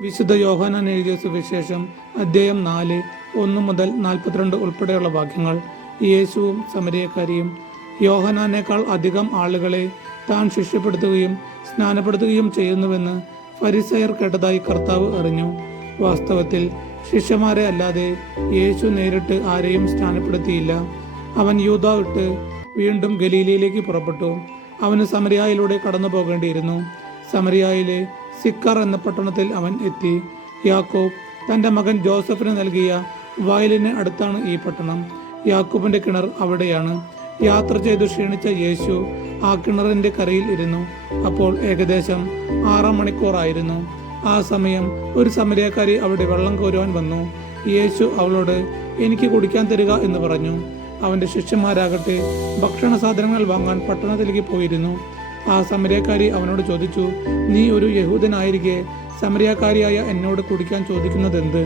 വിശുദ്ധ യോഹാനാൻ എഴുതിയ സുവിശേഷം അദ്ധ്യായം നാല് ഒന്ന് മുതൽ നാൽപ്പത്തിരണ്ട് ഉൾപ്പെടെയുള്ള വാക്യങ്ങൾ. യേശുവും സമരയക്കാരിയും യോഹനാനേക്കാൾ അധികം ആളുകളെ താൻ ശിഷ്യപ്പെടുത്തുകയും സ്നാനപ്പെടുത്തുകയും ചെയ്യുന്നുവെന്ന് ഫരിസയർ കേട്ടതായി കർത്താവ് അറിഞ്ഞു. വാസ്തവത്തിൽ ശിഷ്യന്മാരെ അല്ലാതെ യേശു നേരിട്ട് ആരെയും സ്നാനപ്പെടുത്തിയില്ല. അവൻ യൂത വിട്ട് വീണ്ടും ഗലീലയിലേക്ക് പുറപ്പെട്ടു. അവന് സമരിയായിലൂടെ കടന്നു പോകേണ്ടിയിരുന്നു സമരിയായിലെ സിക്കർ എന്ന പട്ടണത്തിൽ അവൻ എത്തി. യാക്കോബ് തന്റെ മകൻ ജോസഫിന് നൽകിയ വയലിന് അടുത്താണ് ഈ പട്ടണം. യാക്കോബിന്റെ കിണർ അവിടെയാണ്. യാത്ര ചെയ്തു ക്ഷീണിച്ച യേശു ആ കിണറിന്റെ കരയിൽ ഇരുന്നു. അപ്പോൾ ഏകദേശം ആറാം മണിക്കൂറായിരുന്നു ആ സമയം ഒരു സമരക്കാരി അവിടെ വെള്ളം കോരുവാൻ വന്നു. യേശു അവളോട് എനിക്ക് കുടിക്കാൻ തരിക എന്ന് പറഞ്ഞു. അവന്റെ ശിഷ്യന്മാരാകട്ടെ ഭക്ഷണ സാധനങ്ങൾ വാങ്ങാൻ പട്ടണത്തിലേക്ക് പോയിരുന്നു. ആ സമരക്കാരി അവനോട് ചോദിച്ചു നീ ഒരു യഹൂദനായിരിക്കെ സമരക്കാരിയായ എന്നോട് കുടിക്കാൻ ചോദിക്കുന്നതെന്ത്?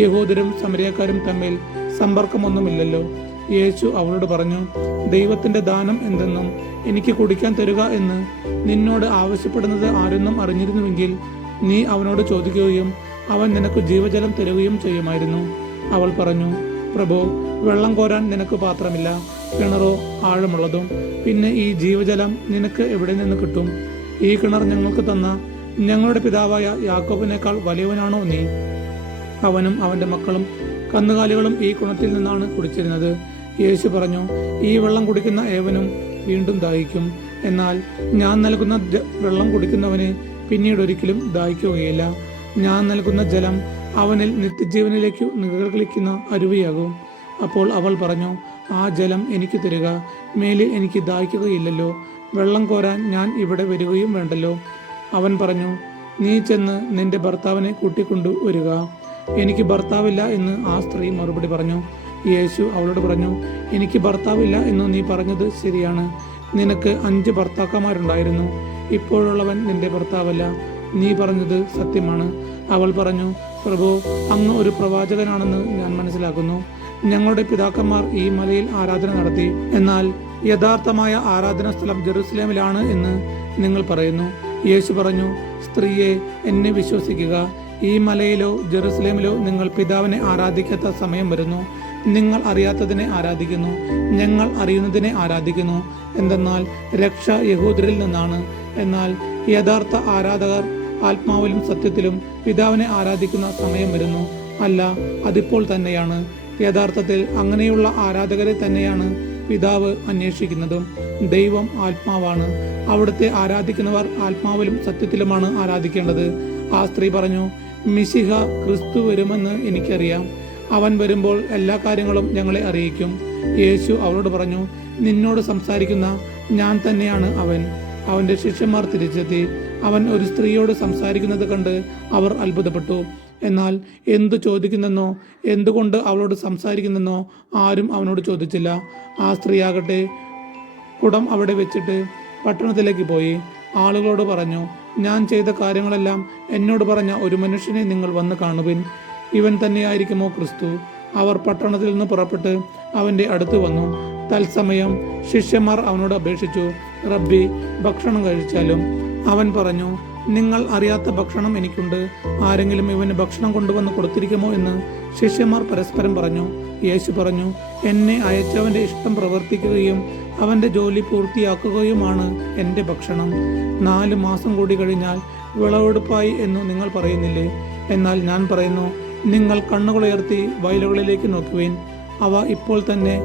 യഹൂദരും സമരക്കാരും തമ്മിൽ സമ്പർക്കമൊന്നുമില്ലല്ലോ. യേശു അവളോട് പറഞ്ഞു ദൈവത്തിന്റെ ദാനം എന്തെന്നും എനിക്ക് കുടിക്കാൻ തരുക എന്ന് നിന്നോട് ആവശ്യപ്പെടുന്നത് ആരെന്നും അറിഞ്ഞിരുന്നുവെങ്കിൽ നീ അവനോട് ചോദിക്കുകയും അവൻ നിനക്ക് ജീവജലം തരുകയും ചെയ്യുമായിരുന്നു. അവൾ പറഞ്ഞു പ്രഭോ വെള്ളം കോരാൻ നിനക്ക് പാത്രമില്ല. കിണറോ ആഴമുള്ളതും പിന്നെ ഈ ജീവജലം നിനക്ക് എവിടെ നിന്ന് കിട്ടും? ഈ കിണർ ഞങ്ങൾക്ക് തന്ന ഞങ്ങളുടെ പിതാവായ യാക്കോബിനേക്കാൾ വലിയവനാണോ നീ? അവനും അവന്റെ മക്കളും കന്നുകാലികളും ഈ കുണത്തിൽ നിന്നാണ് കുടിച്ചിരുന്നത്. യേശു പറഞ്ഞു ഈ വെള്ളം കുടിക്കുന്ന ഏവനും വീണ്ടും ദാഹിക്കും. എന്നാൽ ഞാൻ നൽകുന്ന വെള്ളം കുടിക്കുന്നവന് പിന്നീട് ഒരിക്കലും ദാഹിക്കുകയില്ല. ഞാൻ നൽകുന്ന ജലം അവനിൽ നിത്യജീവനിലേക്ക് നികളിക്കുന്ന അരുവിയാകും. അപ്പോൾ അവൾ പറഞ്ഞു ആ ജലം എനിക്ക് തരിക. മേലെ എനിക്ക് ദാഹിക്കുകയില്ലല്ലോ. വെള്ളം കോരാൻ ഞാൻ ഇവിടെ വരികയും വേണ്ടല്ലോ. അവൻ പറഞ്ഞു നീ ചെന്ന് നിന്റെ ഭർത്താവിനെ കൂട്ടിക്കൊണ്ടു വരിക. എനിക്ക് ഭർത്താവില്ല എന്ന് ആ സ്ത്രീ മറുപടി പറഞ്ഞു. യേശു അവളോട് പറഞ്ഞു എനിക്ക് ഭർത്താവില്ല എന്ന് നീ പറഞ്ഞത് ശരിയാണ്. നിനക്ക് അഞ്ച് ഭർത്താക്കന്മാരുണ്ടായിരുന്നു. ഇപ്പോഴുള്ളവൻ നിന്റെ ഭർത്താവല്ല. നീ പറഞ്ഞത് സത്യമാണ്. അവൾ പറഞ്ഞു പ്രഭു അങ്ങ് ഒരു പ്രവാചകനാണെന്ന് ഞാൻ മനസ്സിലാക്കുന്നു. ഞങ്ങളുടെ പിതാക്കന്മാർ ഈ മലയിൽ ആരാധന നടത്തി. എന്നാൽ യഥാർത്ഥമായ ആരാധന സ്ഥലം ജെറുസലേമിലാണ് എന്ന് നിങ്ങൾ പറയുന്നു. യേശു പറഞ്ഞു സ്ത്രീയെ എന്നെ വിശ്വസിക്കുക. ഈ മലയിലോ ജെറുസലേമിലോ നിങ്ങൾ പിതാവിനെ ആരാധിക്കാത്ത സമയം വരുന്നു. നിങ്ങൾ അറിയാത്തതിനെ ആരാധിക്കുന്നു. ഞങ്ങൾ അറിയുന്നതിനെ ആരാധിക്കുന്നു. എന്തെന്നാൽ രക്ഷ യഹൂദരിൽ നിന്നാണ്. എന്നാൽ യഥാർത്ഥ ആരാധകർ ആത്മാവിലും സത്യത്തിലും പിതാവിനെ ആരാധിക്കുന്ന സമയം വരുന്നു. അല്ല അതിപ്പോൾ തന്നെയാണ്. യഥാർത്ഥത്തിൽ അങ്ങനെയുള്ള ആരാധകരെ തന്നെയാണ് പിതാവ് അന്വേഷിക്കുന്നതും. ദൈവം ആത്മാവാണ്. അവിടുത്തെ ആരാധിക്കുന്നവർ ആത്മാവിലും സത്യത്തിലുമാണ് ആരാധിക്കേണ്ടത്. ആ സ്ത്രീ പറഞ്ഞു മിശിഹ ക്രിസ്തു വരുമെന്ന് എനിക്കറിയാം. അവൻ വരുമ്പോൾ എല്ലാ കാര്യങ്ങളും ഞങ്ങളെ അറിയിക്കും. യേശു അവളോട് പറഞ്ഞു നിന്നോട് സംസാരിക്കുന്ന ഞാൻ തന്നെയാണ് അവൻ. അവന്റെ ശിഷ്യന്മാർ തിരിച്ചെത്തി. അവൻ ഒരു സ്ത്രീയോട് സംസാരിക്കുന്നത് കണ്ട് അവർ അത്ഭുതപ്പെട്ടു. എന്നാൽ എന്തു ചോദിക്കുന്നെന്നോ എന്തുകൊണ്ട് അവളോട് സംസാരിക്കുന്നെന്നോ ആരും അവനോട് ചോദിച്ചില്ല. ആ സ്ത്രീയാകട്ടെ കുടം അവിടെ വെച്ചിട്ട് പട്ടണത്തിലേക്ക് പോയി. ആളുകളോട് പറഞ്ഞു ഞാൻ ചെയ്ത കാര്യങ്ങളെല്ലാം എന്നോട് പറഞ്ഞ ഒരു മനുഷ്യനെ നിങ്ങൾ വന്ന് കാണുവിൻ. ഇവൻ തന്നെയായിരിക്കുമോ ക്രിസ്തു? അവർ പട്ടണത്തിൽ നിന്ന് പുറപ്പെട്ട് അവന്റെ അടുത്ത് വന്നു. തത്സമയം ശിഷ്യന്മാർ അവനോട് അപേക്ഷിച്ചു റബ്ബി ഭക്ഷണം കഴിച്ചാലും. അവൻ പറഞ്ഞു നിങ്ങൾ അറിയാത്ത ഭക്ഷണം എനിക്കുണ്ട്. ആരെങ്കിലും ഇവന് ഭക്ഷണം കൊണ്ടുവന്ന് കൊടുത്തിരിക്കുമോ എന്ന് ശിഷ്യന്മാർ പരസ്പരം പറഞ്ഞു. യേശു പറഞ്ഞു എന്നെ അയച്ചവന്റെ ഇഷ്ടം പ്രവർത്തിക്കുകയും അവന്റെ ജോലി പൂർത്തിയാക്കുകയുമാണ് എന്റെ ഭക്ഷണം. നാല് മാസം കൂടി കഴിഞ്ഞാൽ വിളവെടുപ്പായി എന്ന് നിങ്ങൾ പറയുന്നില്ലേ? എന്നാൽ ഞാൻ പറയുന്നു നിങ്ങൾ കണ്ണുകളുയർത്തി വയലുകളിലേക്ക് നോക്കുവേൻ. അവ ഇപ്പോൾ തന്നെ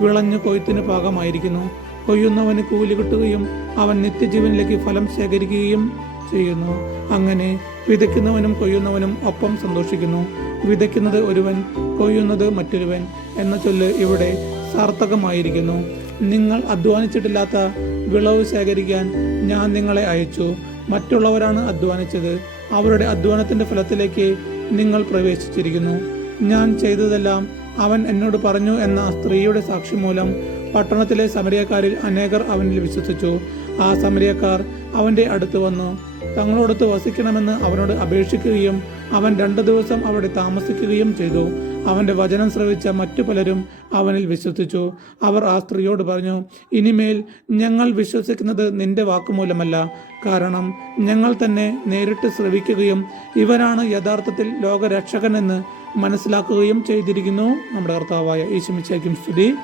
വിളഞ്ഞു കൊയ്ത്തിന് പാകമായിരിക്കുന്നു. കൊയ്യുന്നവന് കൂലി കിട്ടുകയും അവൻ നിത്യജീവനിലേക്ക് ഫലം ശേഖരിക്കുകയും ചെയ്യുന്നു. അങ്ങനെ വിതയ്ക്കുന്നവനും കൊയ്യുന്നവനും ഒപ്പം സന്തോഷിക്കുന്നു. വിതയ്ക്കുന്നത് ഒരുവൻ കൊയ്യുന്നത് മറ്റൊരുവൻ എന്ന ചൊല്ല് ഇവിടെ സാർത്ഥകമായിരിക്കുന്നു. നിങ്ങൾ അധ്വാനിച്ചിട്ടില്ലാത്ത വിളവ് ശേഖരിക്കാൻ ഞാൻ നിങ്ങളെ അയച്ചു. മറ്റുള്ളവരാണ് അധ്വാനിച്ചത്. അവരുടെ അധ്വാനത്തിന്റെ ഫലത്തിലേക്ക് നിങ്ങൾ പ്രവേശിച്ചിരിക്കുന്നു. ഞാൻ ചെയ്തതെല്ലാം അവൻ എന്നോട് പറഞ്ഞു എന്ന സ്ത്രീയുടെ സാക്ഷി മൂലം പട്ടണത്തിലെ സമരിയക്കാരിൽ അനേകർ അവനിൽ വിശ്വസിച്ചു. ആ സമരിയക്കാർ അവന്റെ അടുത്ത് വന്നു. തങ്ങളോടൊത്ത് വസിക്കണമെന്ന് അവനോട് അപേക്ഷിക്കുകയും അവൻ രണ്ടു ദിവസം അവിടെ താമസിക്കുകയും ചെയ്തു. അവന്റെ വചനം ശ്രവിച്ച മറ്റു പലരും അവനിൽ വിശ്വസിച്ചു. അവർ ആ സ്ത്രീയോട് പറഞ്ഞു ഇനിമേൽ ഞങ്ങൾ വിശ്വസിക്കുന്നത് നിന്റെ വാക്കുമൂലമല്ല. കാരണം ഞങ്ങൾ തന്നെ നേരിട്ട് ശ്രവിക്കുകയും ഇവനാണ് യഥാർത്ഥത്തിൽ ലോകരക്ഷകനെന്ന് മനസ്സിലാക്കുകയും ചെയ്തിരിക്കുന്നു. നമ്മുടെ കർത്താവായ ഈശ്വരക്കും സ്തുതി.